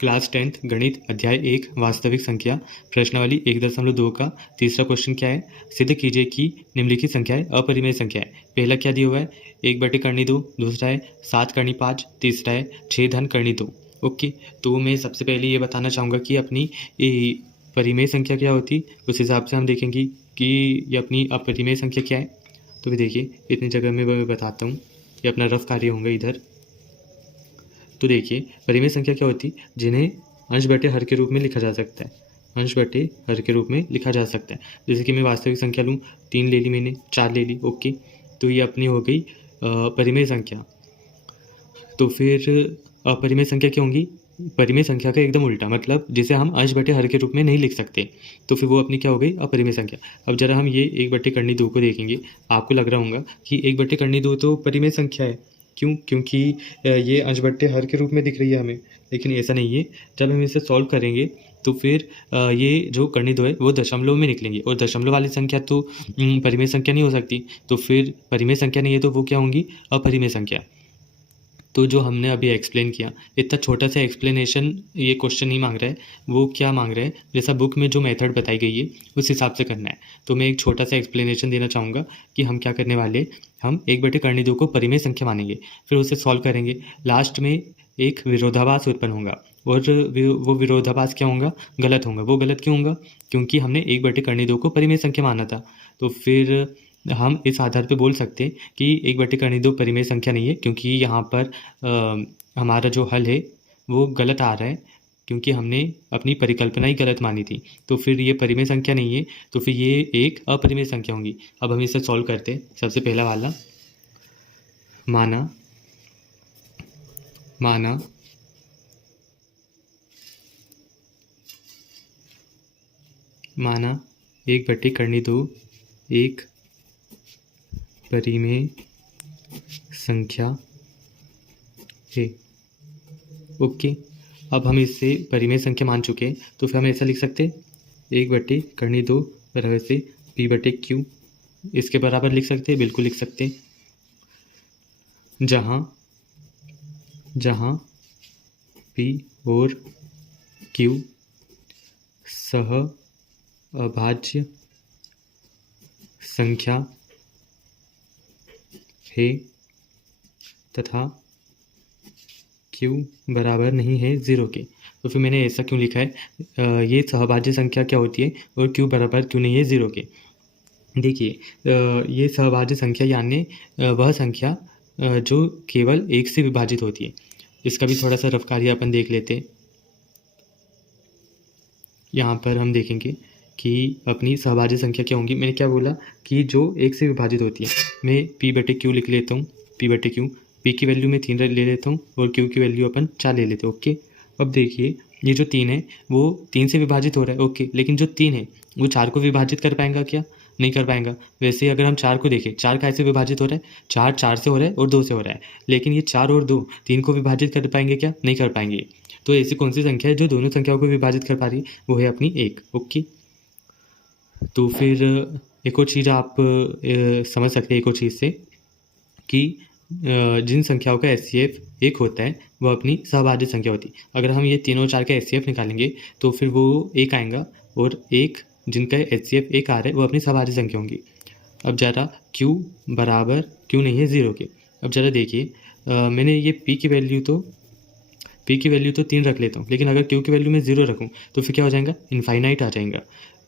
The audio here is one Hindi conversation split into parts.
क्लास 10th गणित अध्याय 1 वास्तविक संख्या प्रश्नावली 1.2 का तीसरा क्वेश्चन क्या है। सिद्ध कीजिए कि निम्नलिखित संख्याएं अपरिमेय संख्या है। पहला क्या दिया हुआ है 1/2, दूसरा है 7/5, तीसरा है 6/2। ओके, तो मैं सबसे पहले ये बताना चाहूँगा कि अपनी परिमेय संख्या क्या होती, उस हिसाब से हम देखेंगे कि ये अपनी अपरिमेय संख्या क्या है। तो भी देखिए इतनी जगह में मैं बताता हूँ, ये अपना रफ कार्य होंगे इधर। तो देखिए परिमेय संख्या क्या होती, जिन्हें अंश बटे हर के रूप में लिखा जा सकता है, अंश बटे हर के रूप में लिखा जा सकता है। जैसे कि मैं वास्तविक संख्या लूँ, 3 ले ली मैंने, 4 ले ली। ओके, तो ये अपनी हो गई परिमेय संख्या। तो फिर अपरिमेय संख्या क्या होंगी, परिमेय संख्या का एकदम उल्टा, मतलब जिसे हम अंश बटे हर के रूप में नहीं लिख सकते, तो फिर वो अपनी क्या हो गई अपरिमेय संख्या। अब जरा हम ये 1/2 को देखेंगे, आपको लग रहा होगा कि 1/2 तो परिमेय संख्या है। क्यों? क्योंकि ये अंश बट्टे हर के रूप में दिख रही है हमें, लेकिन ऐसा नहीं है। जब हम इसे सॉल्व करेंगे तो फिर ये जो करनी दो है वो दशमलव में निकलेंगे, और दशमलव वाली संख्या तो परिमेय संख्या नहीं हो सकती। तो फिर परिमेय संख्या नहीं है तो वो क्या होंगी, अपरिमेय संख्या। तो जो हमने अभी एक्सप्लेन किया, इतना छोटा सा एक्सप्लेनेशन ये क्वेश्चन नहीं मांग रहा है, वो क्या मांग रहा है, जैसा बुक में जो मेथड बताई गई है उस हिसाब से करना है। तो मैं एक छोटा सा एक्सप्लेनेशन देना चाहूँगा कि हम क्या करने वाले, हम 1/2 को परिमेय संख्या मानेंगे, फिर उसे सॉल्व करेंगे। लास्ट में एक विरोधाभास उत्पन्न होगा, और वो विरोधाभास क्या होगा, गलत होगा। वो गलत क्यों होगा, क्योंकि हमने 1/2 को परिमेय संख्या माना था। तो फिर हम इस आधार पे बोल सकते हैं कि 1/2 परिमेय संख्या नहीं है, क्योंकि यहाँ पर हमारा जो हल है वो गलत आ रहा है, क्योंकि हमने अपनी परिकल्पना ही गलत मानी थी। तो फिर ये परिमेय संख्या नहीं है, तो फिर ये एक अपरिमेय संख्या होंगी। अब हम इसे सॉल्व करते हैं। सबसे पहला वाला, माना माना माना 1/2 एक परिमेय संख्या है। ओके, अब हम इससे परिमेय संख्या मान चुके हैं, तो फिर हम ऐसा लिख सकते हैं 1/2 बराबर से P/Q, इसके बराबर लिख सकते हैं, बिल्कुल लिख सकते हैं। जहाँ P और Q सह अभाज्य संख्या है तथा Q बराबर नहीं है 0 के। तो फिर मैंने ऐसा क्यों लिखा है, ये सहभाज्य संख्या क्या होती है और Q बराबर क्यों नहीं है 0 के। देखिए ये सहभाज्य संख्या यानी वह संख्या जो केवल 1 से विभाजित होती है। इसका भी थोड़ा सा रफ कार्य अपन देख लेते हैं। यहाँ पर हम देखेंगे कि अपनी सहभाज्य संख्या क्या होंगी। मैंने क्या बोला कि जो 1 से विभाजित होती है। मैं P/Q लिख लेता हूँ, P/Q, P की वैल्यू मैं 3 ले लेता हूँ और Q की वैल्यू अपन 4 ले लेते हैं। ओके, अब देखिए ये जो 3 है वो 3 से विभाजित हो रहा है। ओके, लेकिन जो 3 है वो 4 को विभाजित कर पाएगा क्या, नहीं कर पाएगा। वैसे ही अगर हम 4 को देखें, 4 कैसे विभाजित हो रहा है, 4 से हो रहा है और 2 से हो रहा है, लेकिन ये 4 और 2 3 को विभाजित कर पाएंगे क्या, नहीं कर पाएंगे। तो ऐसी कौन सी संख्या है जो दोनों संख्याओं को विभाजित कर पा रही, वो है अपनी 1। ओके, तो फिर एक और चीज़ आप समझ सकते हैं एक और चीज़ से कि जिन संख्याओं का HCF 1 होता है वह अपनी सहभाज्य संख्या होती है। अगर हम ये 3 और 4 का HCF निकालेंगे तो फिर वो 1 आएगा, और 1 जिनका HCF 1 आ रहा है वो अपनी सहभाज्य संख्या होंगी। अब ज़रा Q बराबर क्यों नहीं है 0 के। अब ज़रा देखिए मैंने ये P की वैल्यू तो 3 रख लेता हूँ, लेकिन अगर Q की वैल्यू मैं 0 रखूँ तो फिर क्या हो जाएगा, इनफाइनाइट आ जाएगा।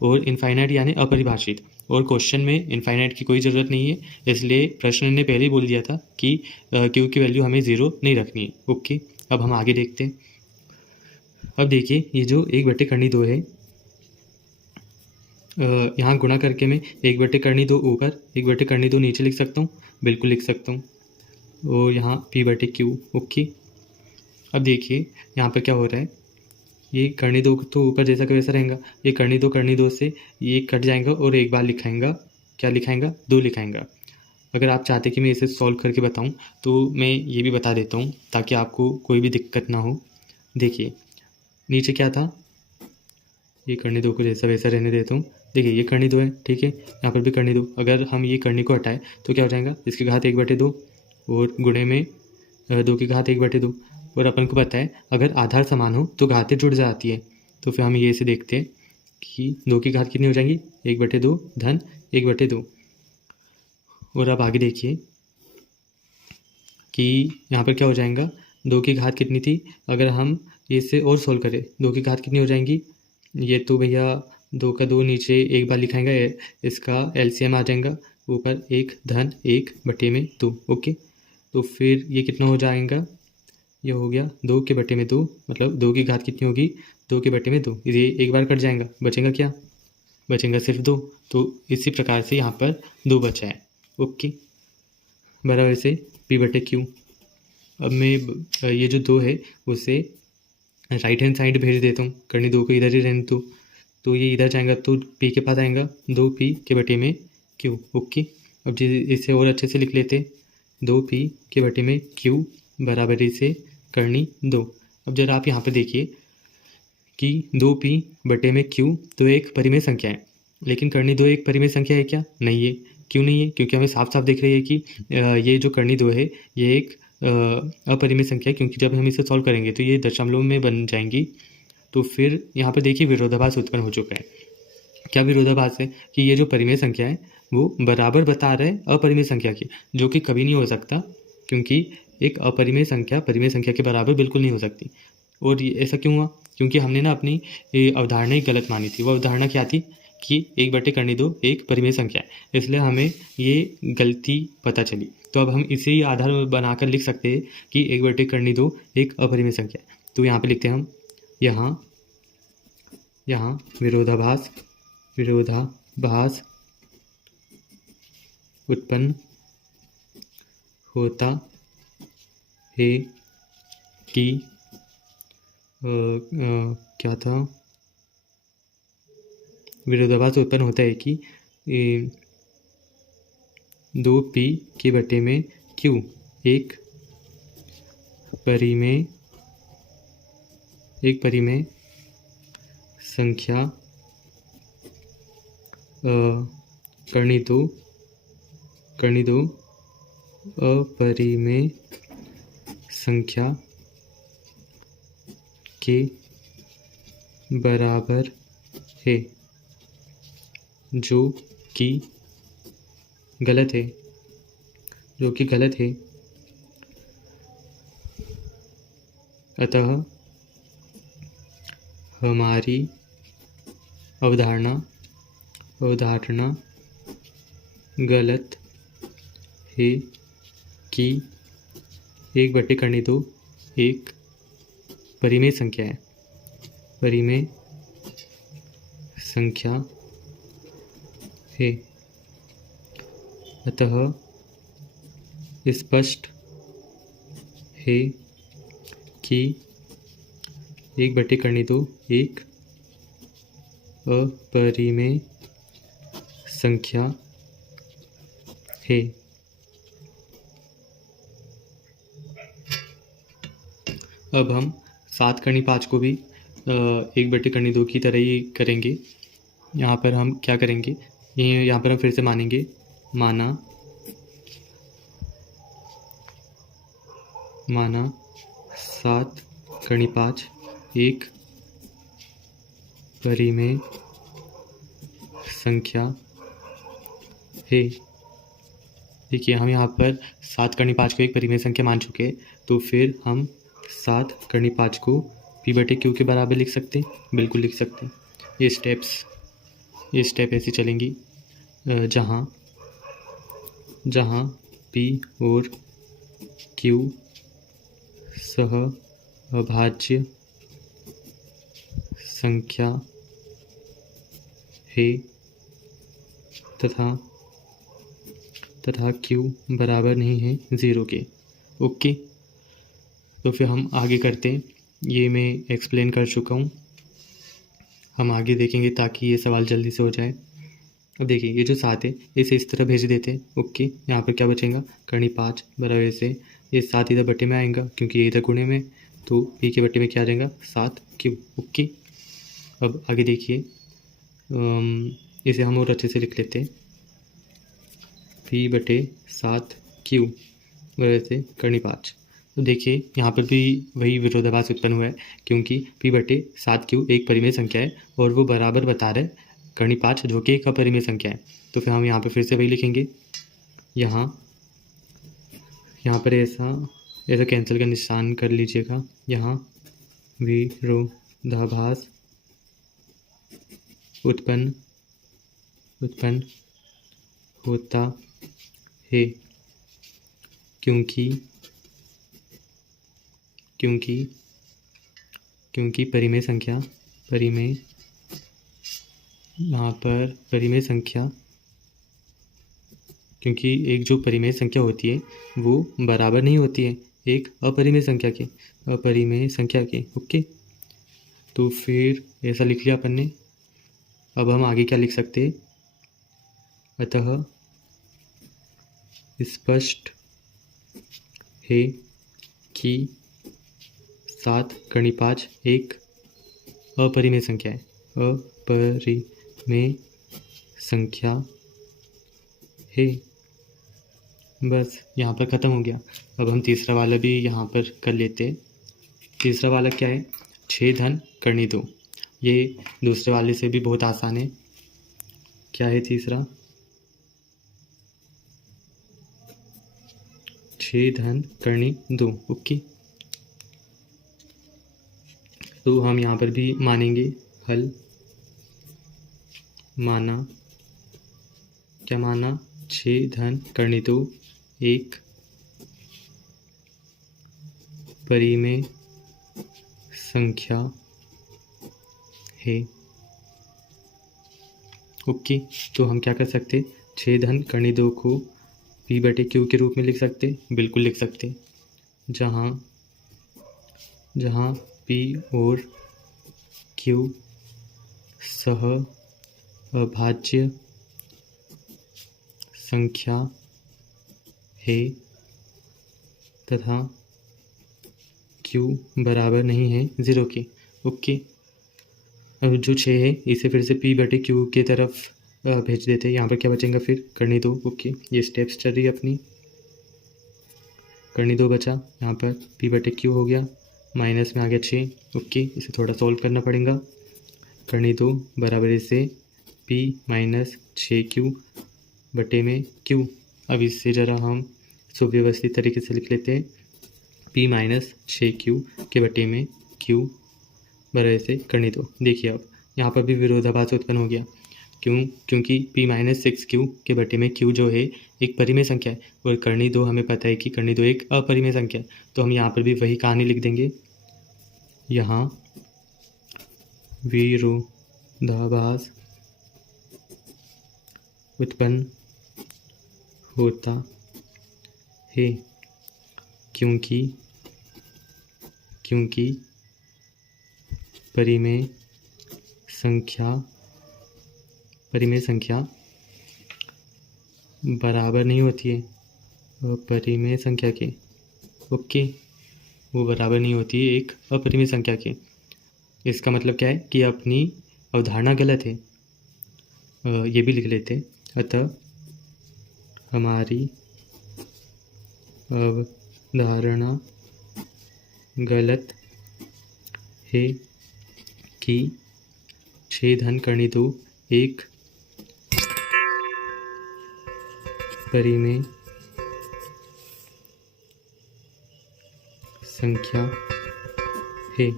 और इनफाइनाइट यानी अपरिभाषित, और क्वेश्चन में इनफाइनाइट की कोई ज़रूरत नहीं है, इसलिए प्रश्न ने पहले ही बोल दिया था कि Q की वैल्यू हमें 0 नहीं रखनी है। ओके, अब हम आगे देखते हैं। अब देखिए ये जो 1/2 है, यहाँ गुणा करके मैं 1/2 ऊपर 1/2 नीचे लिख सकता हूँ, बिल्कुल लिख सकता हूँ, और यहाँ P/Q। ओके, अब देखिए यहाँ पर क्या हो रहा है, ये करनी दो तो ऊपर जैसा का वैसा रहेगा, ये करनी दो से ये कट जाएगा और एक बार लिखाएंगा, क्या लिखाएंगा, 2 लिखाएंगा। अगर आप चाहते कि मैं इसे सॉल्व करके बताऊं तो मैं ये भी बता देता हूं ताकि आपको कोई भी दिक्कत ना हो। देखिए नीचे क्या था, ये करनी दो को जैसा वैसा रहने देता हूँ। देखिए ये करनी दो है, ठीक है, यहाँ पर भी करनी दो। अगर हम ये करनी को हटाएं तो क्या हो जाएगा, इसकी घात 1/2 और गुणे में 2 की घात 1/2। और अपन को पता है अगर आधार समान हो तो घातें जुड़ जाती है। तो फिर हम ये से देखते हैं कि 2 की घात कितनी हो जाएंगी, 1/2 धन 1/2। और अब आगे देखिए कि यहाँ पर क्या हो जाएगा, 2 की घात कितनी थी, अगर हम इसे और सोल्व करें 2 की घात कितनी हो जाएंगी, ये तो भैया 2 का 2 नीचे एक बार लिखाएंगे, इसका एलसीएम आ जाएगा ऊपर 1 धन 1/2। ओके, तो फिर ये कितना हो जाएगा, ये हो गया 2/2, मतलब 2 की घात कितनी होगी, 2/2। ये एक बार कट जाएगा, बचेगा क्या, बचेगा सिर्फ 2। तो इसी प्रकार से यहाँ पर 2 बचा है। ओके, बराबर से P/Q। अब मैं ये जो 2 है उसे राइट हैंड साइड भेज देता हूँ, करनी 2 को इधर ही रहने दो, तो ये इधर जाएगा तो P के पास आएगा 2P/Q। ओके, अब जी इसे और अच्छे से लिख लेते, 2P/Q बराबरी से करनी 2। अब जरा आप यहाँ पे देखिए कि 2P/Q तो एक परिमेय संख्या है, लेकिन करनी 2 एक परिमेय संख्या है क्या, नहीं है। क्यों नहीं है, क्योंकि हमें साफ साफ दिख रही है कि ये जो करनी 2 है ये एक अपरिमेय संख्या है, क्योंकि जब हम इसे सॉल्व करेंगे तो ये दशमलव में बन जाएंगी। तो फिर यहाँ पे देखिए विरोधाभास उत्पन्न हो चुका है। क्या विरोधाभास है कि ये जो परिमेय संख्या है वो बराबर बता रहा है अपरिमेय संख्या की, जो कि कभी नहीं हो सकता, क्योंकि एक अपरिमेय संख्या परिमेय संख्या के बराबर बिल्कुल नहीं हो सकती। और ये ऐसा क्यों हुआ, क्योंकि हमने ना अपनी अवधारणा ही गलत मानी थी। वो अवधारणा क्या थी कि 1/2 एक परिमेय संख्या है, इसलिए हमें ये गलती पता चली। तो अब हम इसे ही आधार बनाकर लिख सकते हैं कि 1/2 एक अपरिमेय संख्या है। तो यहाँ पे लिखते हैं हम, यहाँ विरोधाभास उत्पन्न होता है कि क्या था, विरोधाभास उत्पन्न होता है कि 2P/Q एक परिमेय संख्या करनी दो अपरिमेय संख्या के बराबर है, जो कि गलत है। अतः हमारी अवधारणा गलत है कि 1/2 एक परिमेय संख्या है, अतः स्पष्ट है कि 1/2 एक अपरिमेय संख्या है। अब हम 7/5 को भी 1/2 की तरह ही करेंगे। यहाँ पर हम क्या करेंगे, यहाँ पर हम फिर से मानेंगे, माना 7/5 एक परिमेय संख्या है। देखिए हम यहाँ पर 7/5 को एक परिमेय संख्या मान चुके हैं, तो फिर हम 7/5 को P/Q के बराबर लिख सकते हैं, बिल्कुल लिख सकते हैं। ये स्टेप ऐसी चलेंगी जहाँ P और Q सह अभाज्य संख्या है तथा Q बराबर नहीं है 0 के। ओके, तो फिर हम आगे करते हैं। ये मैं एक्सप्लेन कर चुका हूँ, हम आगे देखेंगे ताकि ये सवाल जल्दी से हो जाए। अब देखिए ये जो 7 है इसे इस तरह भेज देते हैं। ओके, यहाँ पर क्या बचेगा, 5 बराबर से ये 7 इधर बटे में आएगा, क्योंकि ये इधर गुणे में, तो P के बटे में क्या आ जाएगा, 7Q। ओके, अब आगे देखिए, इसे हम और अच्छे से लिख लेते हैं, P/7Q बराबर से 5। तो देखिए यहाँ पर भी वही विरोधाभास उत्पन्न हुआ है, क्योंकि p/7q एक परिमेय संख्या है और वो बराबर बता रहा है कर्णी 5 जो कि एक अपरिमेय संख्या है। तो फिर हम यहाँ पर फिर से वही लिखेंगे, यहाँ पर ऐसा कैंसिल का निशान कर लीजिएगा। यहाँ विरोधाभास उत्पन्न होता है, क्योंकि परिमेय संख्या क्योंकि एक जो परिमेय संख्या होती है वो बराबर नहीं होती है एक अपरिमेय संख्या के। ओके, तो फिर ऐसा लिख लिया अपन ने। अब हम आगे क्या लिख सकते हैं, अतः स्पष्ट है कि 7 कर्णी 5 एक अपरिमेय संख्या है। बस यहाँ पर ख़त्म हो गया। अब हम तीसरा वाला भी यहाँ पर कर लेते हैं। तीसरा वाला क्या है, 6 धन कर्णी 2। ये दूसरे वाले से भी बहुत आसान है। क्या है तीसरा, 6 धन कर्णी 2। ओके, तो हम यहाँ पर भी मानेंगे हल माना, क्या माना, 6 धन कर्णी 2 एक परिमेय संख्या है। ओके, तो हम क्या कर सकते, 6 धन कर्णी 2 को p/q के रूप में लिख सकते, बिल्कुल लिख सकते, जहाँ p और q सह अभाज्य संख्या है तथा q बराबर नहीं है 0 के। ओके, अब जो 6 है इसे फिर से p/q के तरफ भेज देते हैं। यहाँ पर क्या बचेगा फिर, कर्णी 2। ओके, ये स्टेप्स चल रही है अपनी। कर्णी 2 बचा, यहाँ पर p/q हो गया, माइनस में आ गया 6। ओके, इसे थोड़ा सॉल्व करना पड़ेगा। कर्णी 2 बराबर इसे p माइनस 6q बटे में q। अब इससे ज़रा हम सुव्यवस्थित तरीके से लिख लेते हैं, p माइनस 6q के बटे में q बराबर से कर्णी 2। देखिए अब यहाँ पर भी विरोधाभास उत्पन्न हो गया, क्योंकि p माइनस 6q के बटे में q जो है एक परिमेय संख्या है और कर्णी 2 हमें पता है कि कर्णी 2 एक अपरिमेय संख्या है। तो हम यहाँ पर भी वही कहानी लिख देंगे, यहाँ विरोधाभास उत्पन्न होता है, क्योंकि परिमेय संख्या बराबर नहीं होती है अपरिमेय संख्या के। ओके, वो बराबर नहीं होती है एक अपरिमेय संख्या के। इसका मतलब क्या है कि अपनी अवधारणा गलत है। ये भी लिख लेते, अतः हमारी अवधारणा गलत है कि 6 धन कर्णी 2 एक परिमेय संख्या है,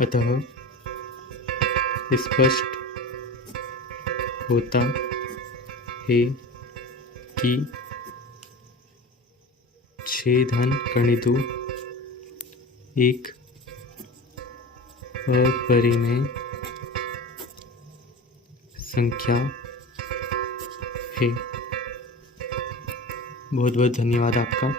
अतः स्पष्ट होता है कि 6 धन कर्णी 2 एक अपरिमेय संख्या है। बहुत बहुत धन्यवाद आपका।